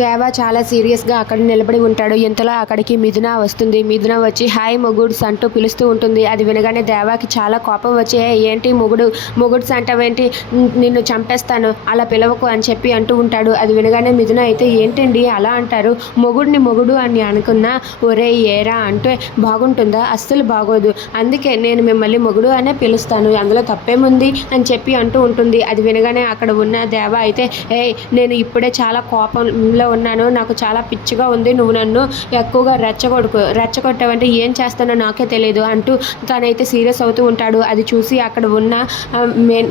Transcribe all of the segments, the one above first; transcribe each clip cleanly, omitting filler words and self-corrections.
దేవ చాలా సీరియస్గా అక్కడ నిలబడి ఉంటాడు. ఇంతలో అక్కడికి మిథున వస్తుంది. మిథున వచ్చి హాయ్ మొగుడ్స్ అంటూ పిలుస్తూ ఉంటుంది. అది వినగానే దేవాకి చాలా కోపం వచ్చి ఏంటి మొగుడ్స్ అంటావేంటి, నిన్ను చంపేస్తాను, అలా పిలవకు అని చెప్పి అంటూ ఉంటాడు. అది వినగానే మిథున అయితే ఏంటండి అలా అంటారు, మొగుడు అని అనుకున్నా ఒరే ఏరా అంటే బాగుంటుందా, అస్సలు బాగోదు, అందుకే నేను మిమ్మల్ని మొగుడు అనే పిలుస్తాను, అందులో తప్పేముంది అని చెప్పి అంటూ ఉంటుంది. అది వినగానే అక్కడ ఉన్న దేవ అయితే నేను ఇప్పుడే చాలా కోపంలో ఉన్నాను, నాకు చాలా పిచ్చిగా ఉంది, నువ్వు నన్ను ఎక్కువగా రెచ్చగొట్టావంటే ఏం చేస్తానో నాకే తెలియదు అంటూ తనైతే సీరియస్ అవుతూ ఉంటాడు. అది చూసి అక్కడ ఉన్న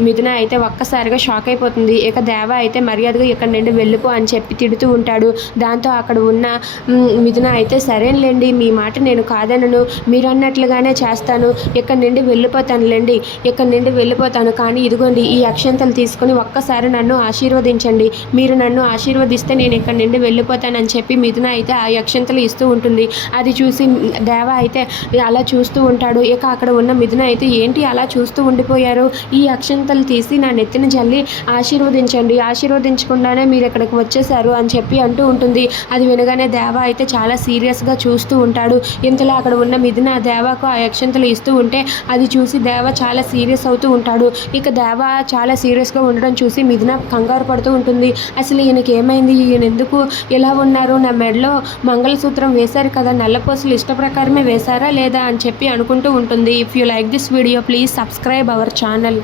మిథున అయితే ఒక్కసారిగా షాక్ అయిపోతుంది. ఇక దేవ అయితే మర్యాదగా ఇక్కడ నుండి వెళ్ళిపో అని చెప్పి తిడుతూ ఉంటాడు. దాంతో అక్కడ ఉన్న మిథున అయితే సరేలేండి, మీ మాట నేను కాదనను, మీరు అన్నట్లుగానే చేస్తాను, ఇక్కడ నుండి వెళ్ళిపోతాను, కానీ ఇదిగోండి ఈ అక్షంతలు తీసుకొని ఒక్కసారి నన్ను ఆశీర్వదించండి, మీరు నన్ను ఆశీర్వదిస్తే నేను ఇక్కడ నుండి వెళ్ళిపోతానని చెప్పి మిథున అయితే ఆ అక్షంతలు ఇస్తూ ఉంటుంది. అది చూసి దేవ అయితే అలా చూస్తూ ఉంటాడు. ఇక అక్కడ ఉన్న మిథున అయితే ఏంటి అలా చూస్తూ ఉండిపోయారు, ఈ అక్షంతలు తీసి నా నెత్తిన జల్లి ఆశీర్వదించండి, ఆశీర్వదించకుండానే మీరు ఇక్కడికి వచ్చేసారు అని చెప్పి అంటూ ఉంటుంది. అది వినగానే దేవ అయితే చాలా సీరియస్గా చూస్తూ ఉంటాడు. ఇంతలో అక్కడ ఉన్న మిథున దేవకు ఆ అక్షంతలు ఇస్తూ ఉంటే అది చూసి దేవ చాలా సీరియస్ అవుతూ ఉంటాడు. ఇక దేవ చాలా సీరియస్గా ఉండడం చూసి మిథున కంగారు పడుతూ ఉంటుంది. అసలు ఈయనకి ఏమైంది, ఈయన ఎందుకు ఇలా ఉన్నారు, నా మెడలో మంగళసూత్రం వేశారు కదా, నల్లపూసలు ఇష్ట ప్రకారమే వేశారా లేదా అని చెప్పి అనుకుంటూ ఉంటుంది. If you like this video please subscribe our channel.